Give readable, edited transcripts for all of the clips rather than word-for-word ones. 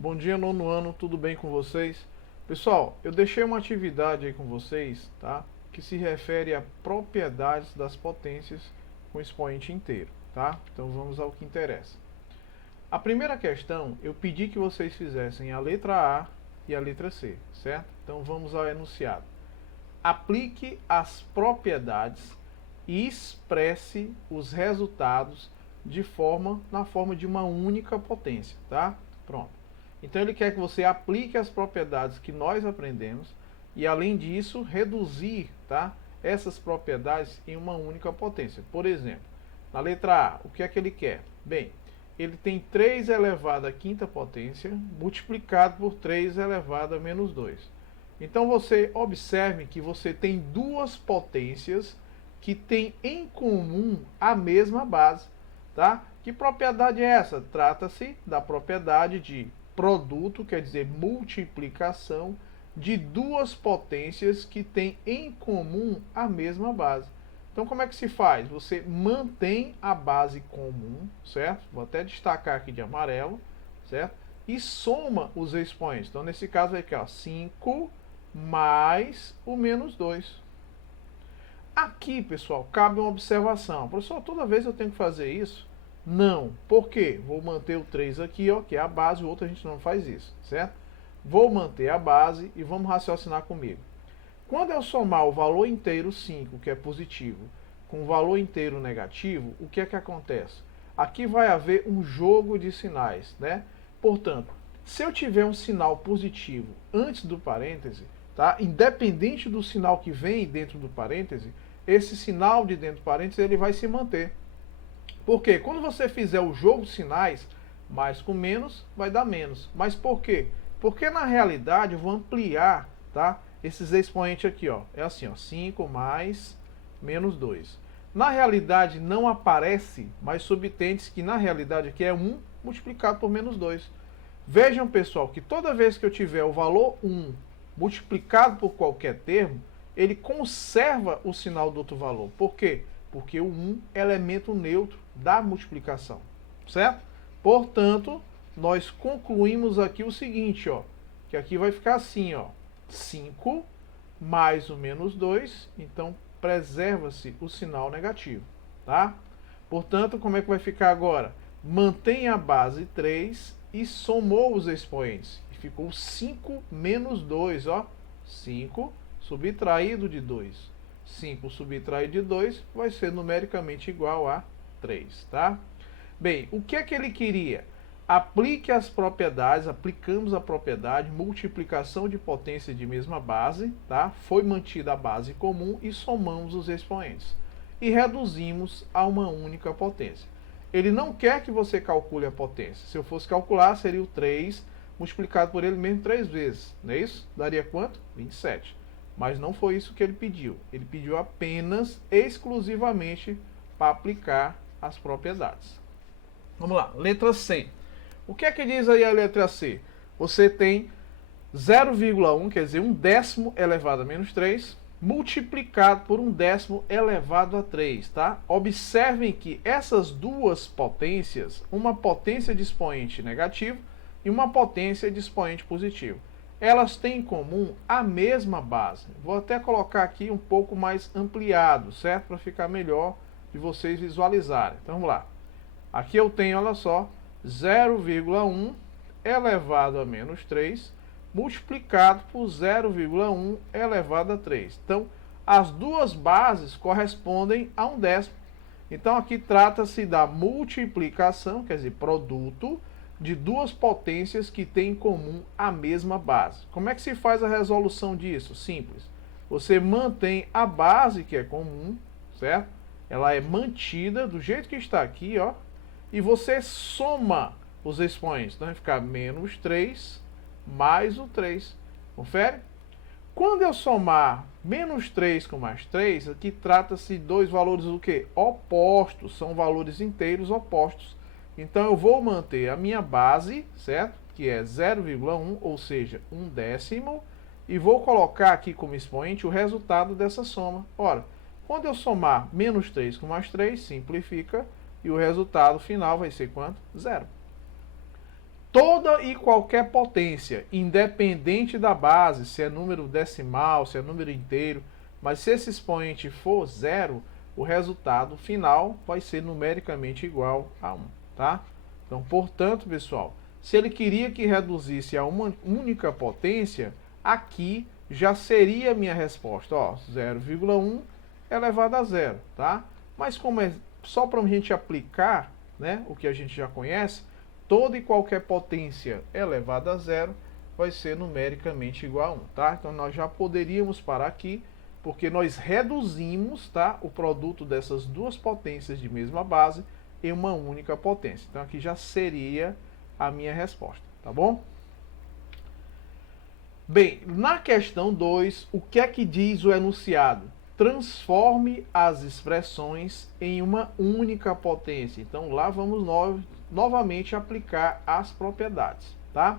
Bom dia, nono ano, tudo bem com vocês? Pessoal, eu deixei uma atividade aí com vocês, tá? Que se refere a propriedades das potências com expoente inteiro, tá? Então vamos ao que interessa. A primeira questão, eu pedi que vocês fizessem a letra A e a letra C, certo? Então vamos ao enunciado. Aplique as propriedades e expresse os resultados na forma de uma única potência, tá? Pronto. Então ele quer que você aplique as propriedades que nós aprendemos e, além disso, reduzir, tá, essas propriedades em uma única potência. Por exemplo, na letra A, o que é que ele quer? Bem, ele tem 3 elevado à quinta potência multiplicado por 3 elevado a menos 2. Então você observe que você tem duas potências que têm em comum a mesma base, tá? Que propriedade é essa? Trata-se da propriedade de produto, quer dizer, multiplicação de duas potências que têm em comum a mesma base. Então como é que se faz? Você mantém a base comum, certo? Vou até destacar aqui de amarelo, certo? E soma os expoentes. Então nesse caso aqui, ó, 5 mais o menos 2. Aqui, pessoal, cabe uma observação. Professor, toda vez eu tenho que fazer isso? Não. Por quê? Vou manter o 3 aqui, ó, que é a base, o outro a gente não faz isso, certo? Vou manter a base e vamos raciocinar comigo. Quando eu somar o valor inteiro 5, que é positivo, com o valor inteiro negativo, o que é que acontece? Aqui vai haver um jogo de sinais, né? Portanto, se eu tiver um sinal positivo antes do parêntese, tá? Independente do sinal que vem dentro do parêntese, esse sinal de dentro do parêntese ele vai se manter. Porque quando você fizer o jogo de sinais, mais com menos vai dar menos. Mas por quê? Porque na realidade eu vou ampliar, tá? Esses expoentes aqui, ó. É assim, ó, 5 mais menos 2. Na realidade não aparece, mas subtende que na realidade aqui é 1 multiplicado por menos 2. Vejam, pessoal, que toda vez que eu tiver o valor 1 multiplicado por qualquer termo, ele conserva o sinal do outro valor. Por quê? Porque o 1 é elemento neutro da multiplicação, certo? Portanto, nós concluímos aqui o seguinte, ó, que aqui vai ficar assim, ó, 5 mais o menos 2, então preserva-se o sinal negativo, tá? Portanto, como é que vai ficar agora? Mantém a base 3 e somou os expoentes. E ficou 5 menos 2, ó. 5 subtraído de 2. 5 subtraído de 2 vai ser numericamente igual a 3, tá? Bem, o que é que ele queria? Aplique as propriedades, aplicamos a propriedade, multiplicação de potência de mesma base, tá? Foi mantida a base comum e somamos os expoentes. E reduzimos a uma única potência. Ele não quer que você calcule a potência. Se eu fosse calcular, seria o 3 multiplicado por ele mesmo 3 vezes, não é isso? Daria quanto? 27. Mas não foi isso que ele pediu. Ele pediu apenas, exclusivamente, para aplicar as propriedades. Vamos lá, letra C. O que é que diz aí a letra C? Você tem 0,1, quer dizer, 1/10 elevado a menos 3, multiplicado por 1/10 elevado a 3, tá? Observem que essas duas potências, uma potência de expoente negativo e uma potência de expoente positivo, elas têm em comum a mesma base. Vou até colocar aqui um pouco mais ampliado, certo? Para ficar melhor de vocês visualizarem. Então vamos lá. Aqui eu tenho, olha só, 0,1 elevado a menos 3 multiplicado por 0,1 elevado a 3. Então, as duas bases correspondem a 1/10. Então, aqui trata-se da multiplicação, quer dizer, produto de duas potências que têm em comum a mesma base. Como é que se faz a resolução disso? Simples. Você mantém a base que é comum, certo? Ela é mantida do jeito que está aqui, ó. E você soma os expoentes. Então vai ficar menos 3 mais o 3. Confere? Quando eu somar menos 3 com mais 3, aqui trata-se de dois valores o quê? Opostos. São valores inteiros opostos. Então eu vou manter a minha base, certo? Que é 0,1, ou seja, 1/10. E vou colocar aqui como expoente o resultado dessa soma. Ora, quando eu somar menos 3 com mais 3, simplifica. E o resultado final vai ser quanto? 0. toda e qualquer potência, independente da base, se é número decimal, se é número inteiro, mas se esse expoente for zero, o resultado final vai ser numericamente igual a 1, tá? Então, portanto, pessoal, se ele queria que reduzisse a uma única potência, aqui já seria a minha resposta, ó, 0,1 elevado a zero, tá? Mas como é só para a gente aplicar, né, o que a gente já conhece, toda e qualquer potência elevada a zero vai ser numericamente igual a 1, tá? Então nós já poderíamos parar aqui, porque nós reduzimos, tá, o produto dessas duas potências de mesma base em uma única potência. Então aqui já seria a minha resposta, tá bom? Bem, na questão 2, o que é que diz o enunciado? Transforme as expressões em uma única potência. Então lá vamos nós novamente aplicar as propriedades, tá?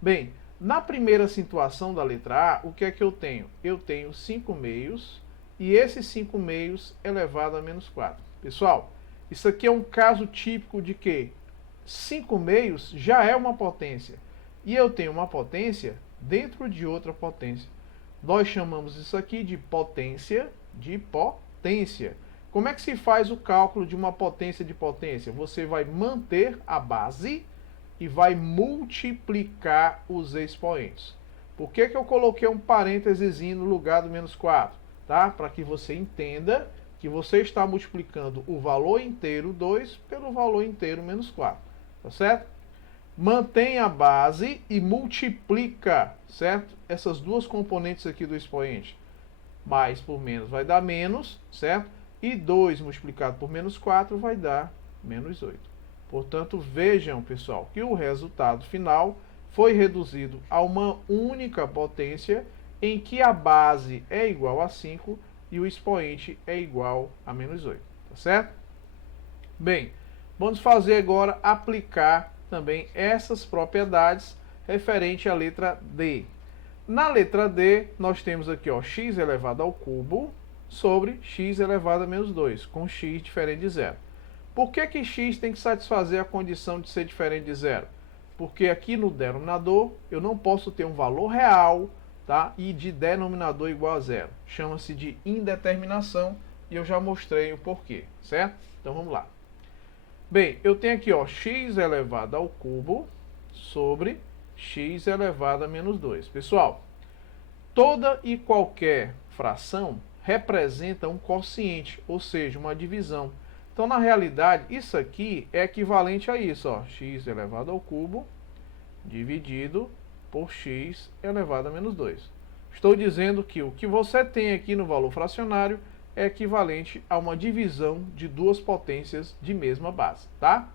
Bem, na primeira situação da letra A, o que é que eu tenho? Eu tenho 5 meios e esses 5 meios elevado a menos 4. Pessoal, isso aqui é um caso típico de que 5 meios já é uma potência e eu tenho uma potência dentro de outra potência. Nós chamamos isso aqui de potência de potência. Como é que se faz o cálculo de uma potência de potência? Você vai manter a base e vai multiplicar os expoentes. Por que eu coloquei um parênteses no lugar do menos 4? Tá? Para que você entenda que você está multiplicando o valor inteiro 2 pelo valor inteiro menos 4. Tá certo? Mantém a base e multiplica, certo? Essas duas componentes aqui do expoente. Mais por menos vai dar menos, certo? E 2 multiplicado por menos 4 vai dar menos 8. Portanto, vejam, pessoal, que o resultado final foi reduzido a uma única potência em que a base é igual a 5 e o expoente é igual a menos 8. Tá certo? Bem, vamos fazer agora aplicar também essas propriedades referente à letra D. Na letra D, nós temos aqui, ó, x elevado ao cubo sobre x elevado a menos 2, com x diferente de zero. Por que que x tem que satisfazer a condição de ser diferente de zero? Porque aqui no denominador eu não posso ter um valor real, tá, e de denominador igual a zero. Chama-se de indeterminação e eu já mostrei o porquê, certo? Então vamos lá. Bem, eu tenho aqui, ó, x elevado ao cubo sobre x elevado a menos 2. Pessoal, toda e qualquer fração representa um quociente, ou seja, uma divisão. Então, na realidade, isso aqui é equivalente a isso, ó, x elevado ao cubo dividido por x elevado a menos 2. Estou dizendo que o que você tem aqui no valor fracionário é equivalente a uma divisão de duas potências de mesma base, tá?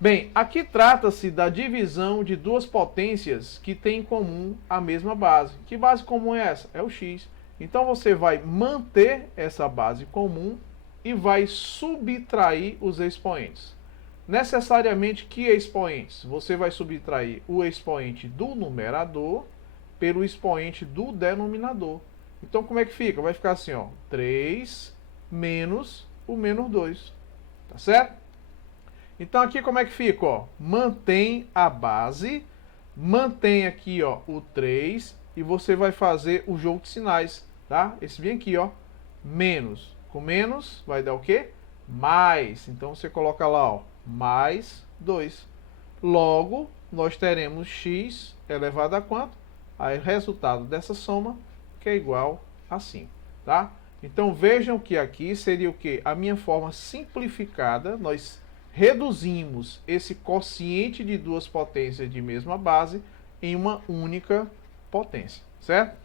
Bem, aqui trata-se da divisão de duas potências que têm em comum a mesma base. Que base comum é essa? É o x. Então você vai manter essa base comum e vai subtrair os expoentes. Necessariamente, que expoentes? Você vai subtrair o expoente do numerador pelo expoente do denominador. Então, como é que fica? Vai ficar assim, ó, 3 menos o menos 2. Tá certo? Então, aqui como é que fica? Ó, mantém a base, mantém aqui, ó, o 3 e você vai fazer o jogo de sinais, tá? Esse vem aqui, ó, menos. Com menos vai dar o quê? Mais. Então, você coloca lá, ó, mais 2. Logo, nós teremos x elevado a quanto? Aí, o resultado dessa soma, que é igual a 5, tá? Então, vejam que aqui seria o quê? A minha forma simplificada, nós reduzimos esse quociente de duas potências de mesma base em uma única potência, certo?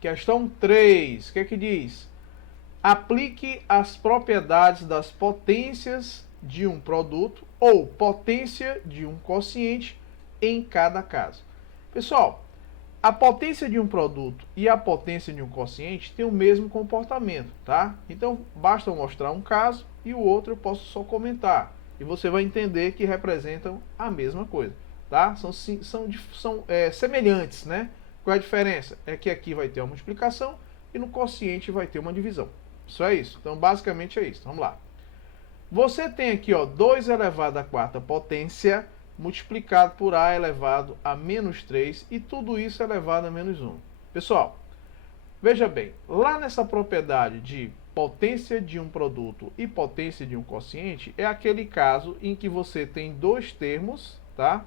Questão 3, o que é que diz? Aplique as propriedades das potências de um produto ou potência de um quociente em cada caso. Pessoal, a potência de um produto e a potência de um quociente têm o mesmo comportamento, tá? Então, basta eu mostrar um caso e o outro eu posso só comentar. E você vai entender que representam a mesma coisa, tá? São semelhantes, né? Qual é a diferença? É que aqui vai ter uma multiplicação e no quociente vai ter uma divisão. Só isso. Então, basicamente é isso. Vamos lá. Você tem aqui, ó, 2 elevado à quarta potência multiplicado por a elevado a menos 3 e tudo isso elevado a menos 1. Pessoal, veja bem, lá nessa propriedade de potência de um produto e potência de um quociente, é aquele caso em que você tem dois termos, tá?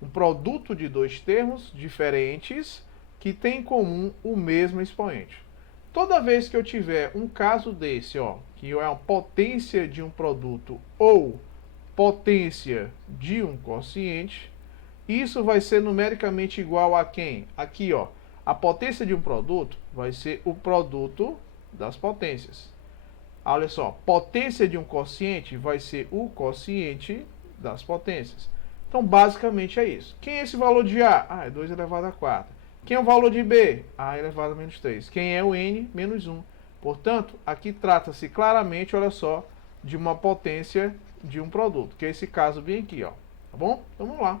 Um produto de dois termos diferentes que tem em comum o mesmo expoente. Toda vez que eu tiver um caso desse, ó, que é uma potência de um produto ou potência de um quociente, isso vai ser numericamente igual a quem? Aqui, ó, a potência de um produto vai ser o produto das potências. Olha só, potência de um quociente vai ser o quociente das potências. Então, basicamente é isso. Quem é esse valor de A? Ah, é 2 elevado a 4. Quem é o valor de B? A elevado a menos 3. Quem é o N? Menos 1. Portanto, aqui trata-se claramente, olha só, de uma potência de um produto, que é esse caso bem aqui, ó. Tá bom? Então, vamos lá.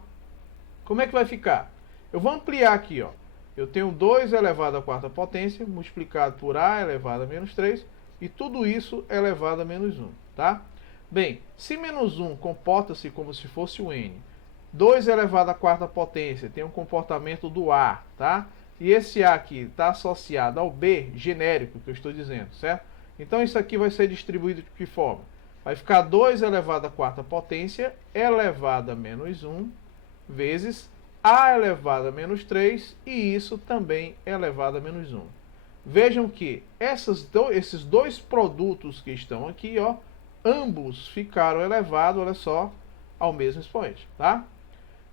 Como é que vai ficar? Eu vou ampliar aqui, ó. Eu tenho 2 elevado à quarta potência, multiplicado por A elevado a menos 3, e tudo isso elevado a menos 1, tá? Bem, se menos 1 comporta-se como se fosse o N, 2 elevado à quarta potência tem um comportamento do A, tá? E esse A aqui está associado ao B genérico que eu estou dizendo, certo? Então isso aqui vai ser distribuído de que forma? Vai ficar 2 elevado à quarta potência elevado a menos 1 vezes A elevado a menos 3 e isso também elevado a menos 1. Vejam que esses dois produtos que estão aqui, ó, ambos ficaram elevados, olha só, ao mesmo expoente, tá?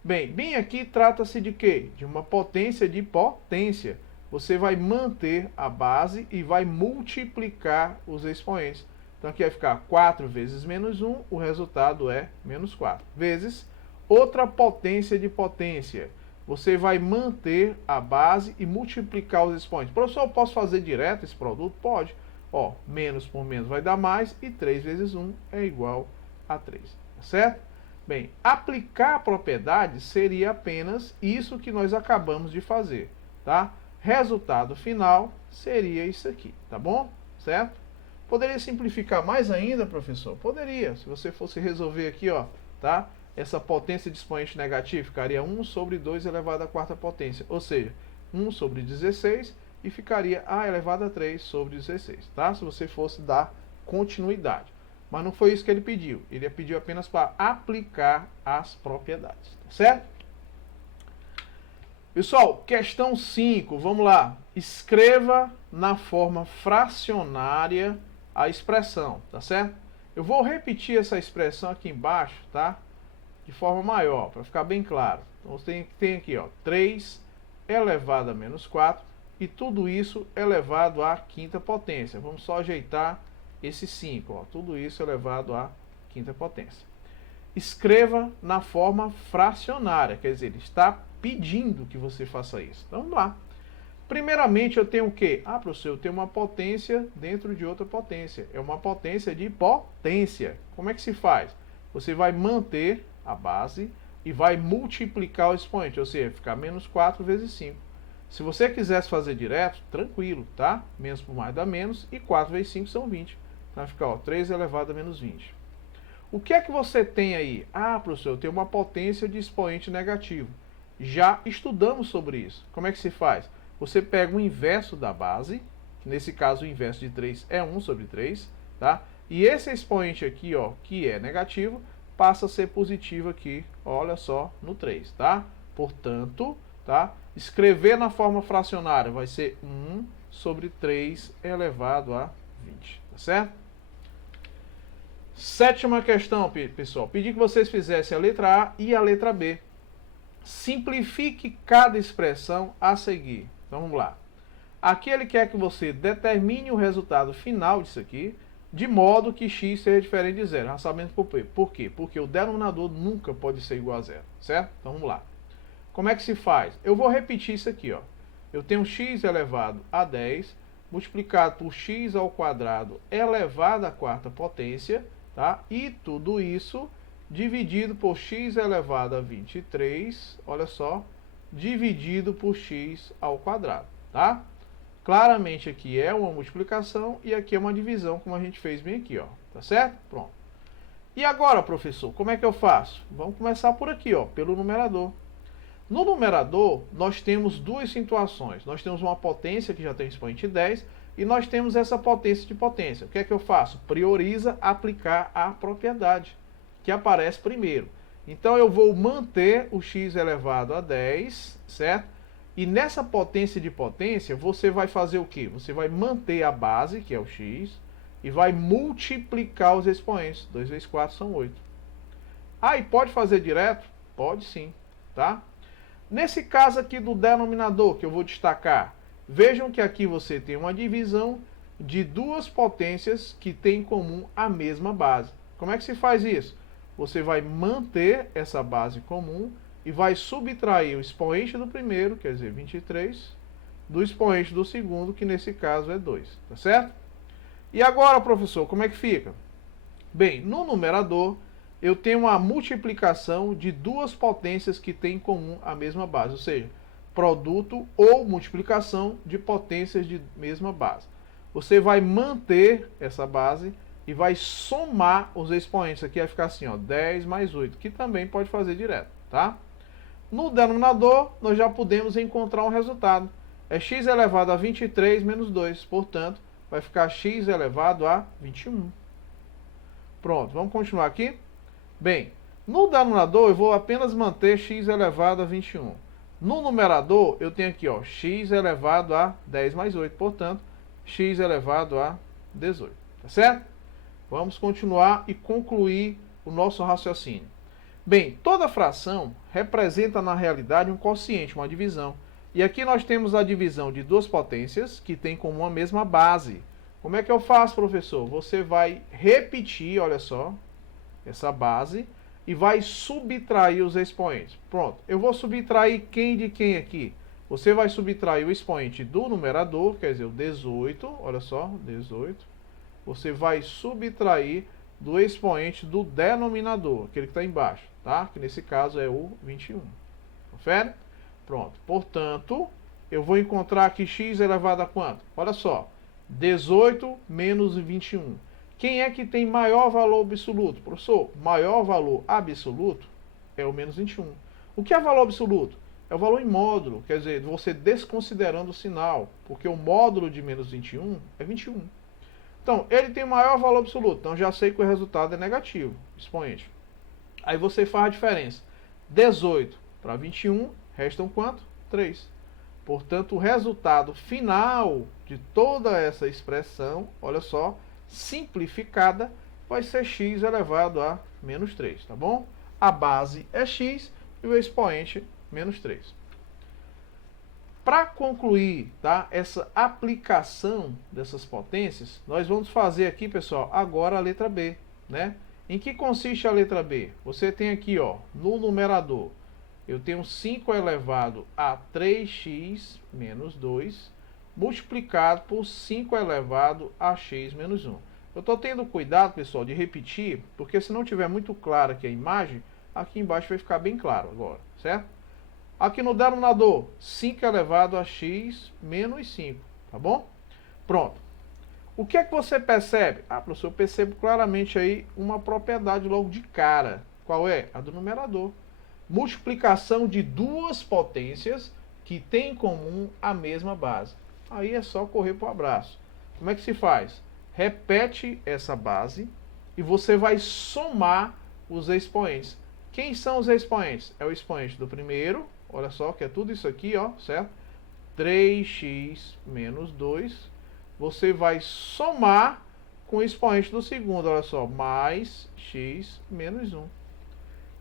Bem aqui trata-se de quê? De uma potência de potência. Você vai manter a base e vai multiplicar os expoentes. Então aqui vai ficar 4 vezes menos 1, o resultado é menos 4. Vezes outra potência de potência. Você vai manter a base e multiplicar os expoentes. Professor, eu posso fazer direto esse produto? Pode. Ó, menos por menos vai dar mais e 3 vezes 1 é igual a 3. Tá certo? Bem, aplicar a propriedade seria apenas isso que nós acabamos de fazer, tá? Resultado final seria isso aqui, tá bom? Certo? Poderia simplificar mais ainda, professor? Poderia. Se você fosse resolver aqui, ó, tá? Essa potência de expoente negativo ficaria 1 sobre 2 elevado à quarta potência, ou seja, 1 sobre 16 e ficaria A elevado a 3 sobre 16, tá? Se você fosse dar continuidade. Mas não foi isso que ele pediu. Ele pediu apenas para aplicar as propriedades. Tá certo? Pessoal, questão 5. Vamos lá. Escreva na forma fracionária a expressão. Tá certo? Eu vou repetir essa expressão aqui embaixo, tá? De forma maior, para ficar bem claro. Então, você tem aqui, ó, 3 elevado a menos 4. E tudo isso elevado à quinta potência. Vamos só ajeitar esse 5, ó, tudo isso elevado à quinta potência. Escreva na forma fracionária, quer dizer, ele está pedindo que você faça isso. Então vamos lá. Primeiramente eu tenho o quê? Ah, professor, eu tenho uma potência dentro de outra potência. É uma potência de potência. Como é que se faz? Você vai manter a base e vai multiplicar o expoente, ou seja, ficar menos 4 vezes 5. Se você quisesse fazer direto, tranquilo, tá? Menos por mais dá menos e 4 vezes 5 são 20. Vai ficar, ó, 3 elevado a menos 20. O que é que você tem aí? Ah, professor, eu tenho uma potência de expoente negativo. Já estudamos sobre isso. Como é que se faz? Você pega o inverso da base, que nesse caso o inverso de 3 é 1 sobre 3, tá? E esse expoente aqui, ó, que é negativo, passa a ser positivo aqui, olha só, no 3, tá? Portanto, tá? Escrever na forma fracionária vai ser 1 sobre 3 elevado a 20, tá certo? Sétima questão, pessoal. Pedi que vocês fizessem a letra A e a letra B. Simplifique cada expressão a seguir. Então vamos lá. Aqui ele quer que você determine o resultado final disso aqui, de modo que x seja diferente de zero. Já sabemos por quê? Porque o denominador nunca pode ser igual a zero, certo? Então vamos lá. Como é que se faz? Eu vou repetir isso aqui, ó. Eu tenho x elevado a 10 multiplicado por x ao quadrado elevado à quarta potência, tá? E tudo isso dividido por x elevado a 23, olha só, dividido por x ao quadrado, tá? Claramente aqui é uma multiplicação e aqui é uma divisão, como a gente fez bem aqui, ó. Tá certo? Pronto. E agora, professor, como é que eu faço? Vamos começar por aqui, ó, pelo numerador. No numerador, nós temos duas situações. Nós temos uma potência que já tem expoente 10 e nós temos essa potência de potência. O que é que eu faço? Prioriza aplicar a propriedade, que aparece primeiro. Então, eu vou manter o x elevado a 10, certo? E nessa potência de potência, você vai fazer o quê? Você vai manter a base, que é o x, e vai multiplicar os expoentes. 2 vezes 4 são 8. Ah, e pode fazer direto? Pode sim, tá? Nesse caso aqui do denominador, que eu vou destacar, vejam que aqui você tem uma divisão de duas potências que têm em comum a mesma base. Como é que se faz isso? Você vai manter essa base comum e vai subtrair o expoente do primeiro, quer dizer, 23, do expoente do segundo, que nesse caso é 2, tá certo? E agora, professor, como é que fica? Bem, no numerador, eu tenho uma multiplicação de duas potências que têm em comum a mesma base, ou seja, produto ou multiplicação de potências de mesma base. Você vai manter essa base e vai somar os expoentes. Aqui vai ficar assim, ó, 10 mais 8, que também pode fazer direto, tá? No denominador, nós já podemos encontrar um resultado. É x elevado a 23 menos 2, portanto, vai ficar x elevado a 21. Pronto, vamos continuar aqui? Bem, no denominador eu vou apenas manter x elevado a 21. No numerador eu tenho aqui, ó, x elevado a 10 mais 8, portanto, x elevado a 18, tá certo? Vamos continuar e concluir o nosso raciocínio. Bem, toda fração representa na realidade um quociente, uma divisão. E aqui nós temos a divisão de duas potências que têm como a mesma base. Como é que eu faço, professor? Você vai repetir, olha só, essa base e vai subtrair os expoentes. Pronto, eu vou subtrair quem de quem aqui? Você vai subtrair o expoente do numerador, quer dizer, o 18, olha só, 18. Você vai subtrair do expoente do denominador, aquele que está embaixo, tá? Que nesse caso é o 21. Confere? Pronto. Portanto, eu vou encontrar aqui x elevado a quanto? Olha só, 18 menos 21. Quem é que tem maior valor absoluto? Professor, maior valor absoluto é o menos 21. O que é valor absoluto? É o valor em módulo, quer dizer, você desconsiderando o sinal, porque o módulo de menos 21 é 21. Então, ele tem maior valor absoluto, então já sei que o resultado é negativo, expoente. Aí você faz a diferença. 18 para 21, restam quanto? 3. Portanto, o resultado final de toda essa expressão, olha só, simplificada, vai ser x elevado a menos 3, tá bom? A base é x e o expoente menos 3. Para concluir, tá, essa aplicação dessas potências, nós vamos fazer aqui, pessoal, agora a letra B, né? Em que consiste a letra B? Você tem aqui, ó, no numerador, eu tenho 5 elevado a 3x menos 2, multiplicado por 5 elevado a x menos 1. Eu estou tendo cuidado, pessoal, de repetir, porque se não tiver muito clara aqui a imagem, aqui embaixo vai ficar bem claro agora, certo? Aqui no denominador, 5 elevado a x menos 5, tá bom? Pronto. O que é que você percebe? Ah, professor, eu percebo claramente aí uma propriedade logo de cara. Qual é? A do numerador. Multiplicação de duas potências que têm em comum a mesma base. Aí é só correr para o abraço. Como é que se faz? Repete essa base e você vai somar os expoentes. Quem são os expoentes? É o expoente do primeiro, olha só, que é tudo isso aqui, ó, certo? 3x menos 2. Você vai somar com o expoente do segundo, olha só, mais x menos 1.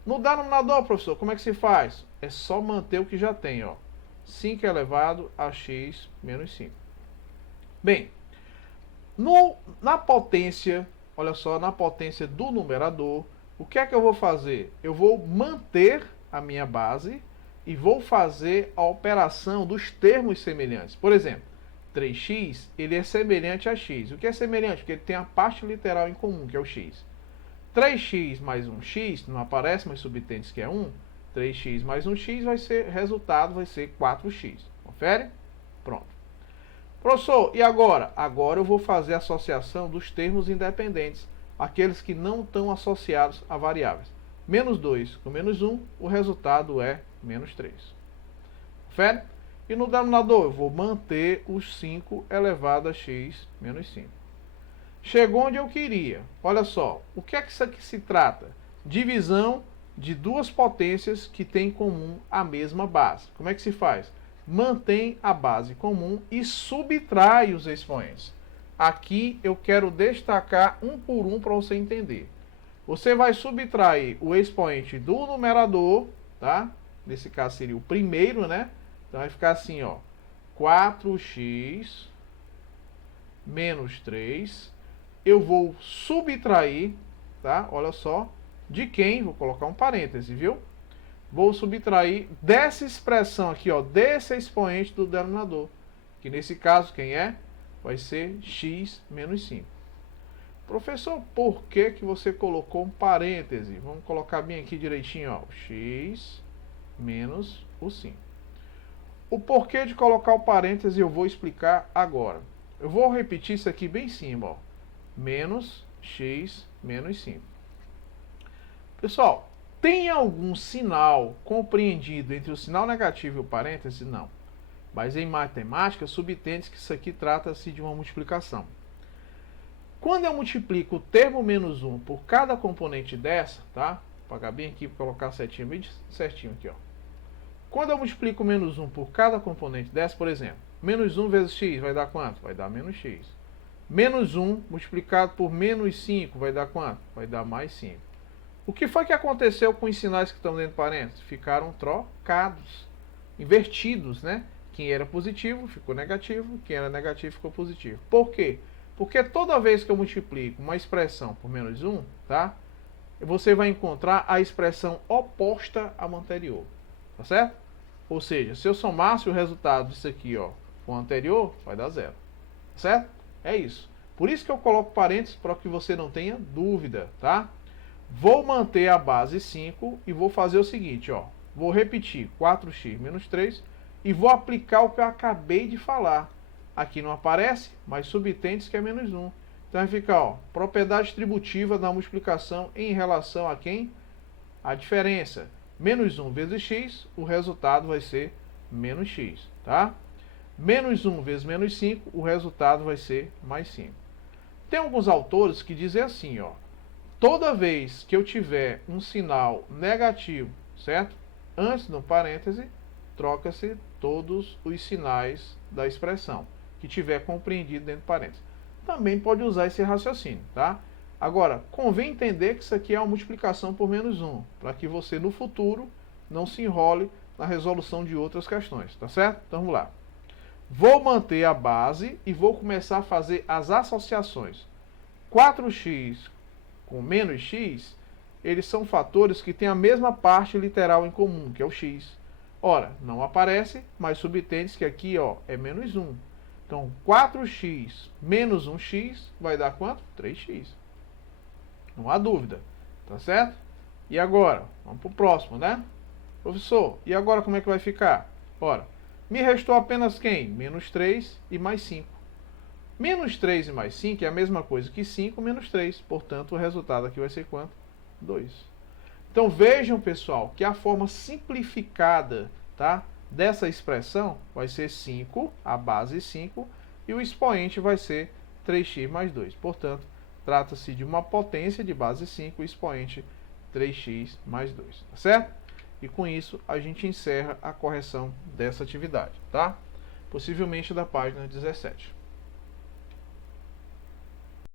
No denominador, professor, como é que se faz? É só manter o que já tem, ó. 5 elevado a x menos 5. Bem, na potência, olha só, na potência do numerador, o que é que eu vou fazer? Eu vou manter a minha base e vou fazer a operação dos termos semelhantes. Por exemplo, 3x, ele é semelhante a x. O que é semelhante? Porque ele tem a parte literal em comum, que é o x. 3x mais 1x, não aparece, mas subtende que é 1. 3x mais 1x vai ser, resultado vai ser 4x. Confere? Pronto. Professor, e agora? Agora eu vou fazer a associação dos termos independentes. aqueles que não estão associados a variáveis. Menos 2 com menos 1, o resultado é menos 3. Confere? E no denominador eu vou manter os 5 elevado a x menos 5. Chegou onde eu queria. Olha só, o que é que isso aqui se trata? Divisão de duas potências que têm em comum a mesma base. Como é que se faz? Mantém a base comum e subtrai os expoentes. Aqui eu quero destacar um por um para você entender. Você vai subtrair o expoente do numerador, tá? Nesse caso seria o primeiro, né? Então vai ficar assim, ó. 4x menos 3. Eu vou subtrair, tá? Olha só. De quem? Vou colocar um parêntese, viu? Vou subtrair dessa expressão aqui, ó. Desse expoente do denominador. Que nesse caso, quem é? Vai ser x menos 5. Professor, por que você colocou um parêntese? Vamos colocar bem aqui direitinho, ó. X menos o 5. O porquê de colocar o parêntese eu vou explicar agora. Eu vou repetir isso aqui bem em cima, ó. Menos x menos 5. Pessoal, tem algum sinal compreendido entre o sinal negativo e o parêntese? Não. Mas em matemática, subentende que isso aqui trata-se de uma multiplicação. Quando eu multiplico o termo menos 1 por cada componente dessa, tá? Vou apagar bem aqui para colocar a setinha bem certinho aqui, ó. Quando eu multiplico menos 1 por cada componente dessa, por exemplo, menos 1 vezes x vai dar quanto? Vai dar menos x. Menos 1 multiplicado por menos 5 vai dar quanto? Vai dar mais 5. O que foi que aconteceu com os sinais que estão dentro do parênteses? Ficaram trocados, invertidos, né? Quem era positivo ficou negativo, quem era negativo ficou positivo. Por quê? Porque toda vez que eu multiplico uma expressão por menos 1, tá? Você vai encontrar a expressão oposta à anterior, tá certo? Ou seja, se eu somasse o resultado disso aqui, ó, com o anterior, vai dar 0, tá certo? É isso. Por isso que eu coloco parênteses para que você não tenha dúvida, tá? Vou manter a base 5 e vou fazer o seguinte, ó. Vou repetir 4x menos 3 e vou aplicar o que eu acabei de falar. Aqui não aparece, mas subentende que é menos 1. Então vai ficar, ó, propriedade distributiva da multiplicação em relação a quem? A diferença. Menos 1 vezes x, o resultado vai ser menos x, tá? Menos 1 vezes menos 5, o resultado vai ser mais 5. Tem alguns autores que dizem assim, ó. Toda vez que eu tiver um sinal negativo, certo? Antes do parêntese, troca-se todos os sinais da expressão que tiver compreendido dentro do parêntese. Também pode usar esse raciocínio, tá? Agora, convém entender que isso aqui é uma multiplicação por menos 1, para que você no futuro não se enrole na resolução de outras questões, tá certo? Então vamos lá. Vou manter a base e vou começar a fazer as associações. 4x com menos x, eles são fatores que têm a mesma parte literal em comum, que é o x. Ora, não aparece, mas subentende que aqui, ó, é menos 1. Então, 4x menos 1x vai dar quanto? 3x. Não há dúvida, tá certo? E agora? Vamos para o próximo, né? Professor, e agora como é que vai ficar? Ora, me restou apenas quem? Menos 3 e mais 5. Menos 3 e mais 5 é a mesma coisa que 5 menos 3. Portanto, o resultado aqui vai ser quanto? 2. Então, vejam, pessoal, que a forma simplificada, tá, dessa expressão vai ser 5, a base 5, e o expoente vai ser 3x mais 2. Portanto, trata-se de uma potência de base 5, o expoente 3x mais 2. Tá certo? E com isso, a gente encerra a correção dessa atividade, tá? Possivelmente da página 17.